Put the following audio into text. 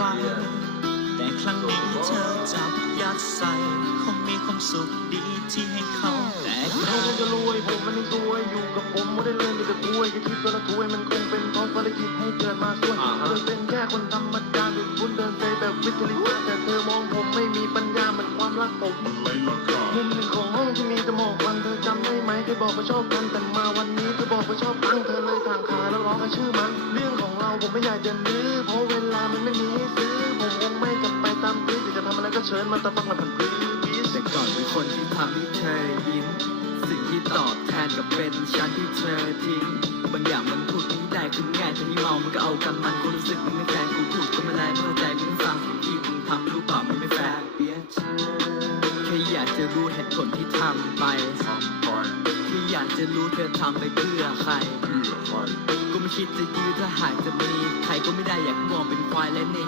ฟังแต่ครั้งนี้เธอจับยัดใส่คงมีความสุขดีที่ให้เขาแต่เขาคงจะรวยผมมันยังซวยอยู่กับผมไม่ได้เลยมีแต่กล้วยแค่คิดว่าละถ้วยมันคงเป็นเพราะภารกิจให้เกิดมาช่วยเธอเป็นแค่คนธรรมดาเด็กบุญเดินใจแบบวิทยาแต่เธอมองผมไม่มีปัญญาเหมือนความรักผมมุมหนึ่งของห้องที่มีแต่หมอกควันเธอจำได้ไหมเคยบอกว่าชอบกันแต่มาวันนี้เธอบอกว่าชอบตั้งเธอเลยทางขาแล้วร้องกันชื่อมันเรื่องของเราผมไม่อยากจะลื้อเพราะเวลามันไม่มี อยากจะทำอะไรก็เชิญมาแต่ฟังมาผ่านพื้นแต่ก่อนเป็นคนที่ทำให้เธอยิ้ม สิ่งที่ตอบแทนกับเป็นฉันที่เธอทิ้ง บางอย่างมันพูดไม่ได้คือง่ายแต่ที่เมา มันก็เอากันมันกูรู้สึกมันไม่แคร์กูถูกก็ไม่ได้ไม่เข้าใจมึงฟังสิ่งที่มึงทำรู้เปล่ามันไม่แฟร์เบียเธอแค่อยากจะรู้เหตุผลที่ทำไปแค่อยากจะรู้เธอทำไปเพื่อใคร ก็ไม่คิดจะยื้อถ้าหากจะมี ใครก็ไม่ได้อยากมองเป็นควายและใน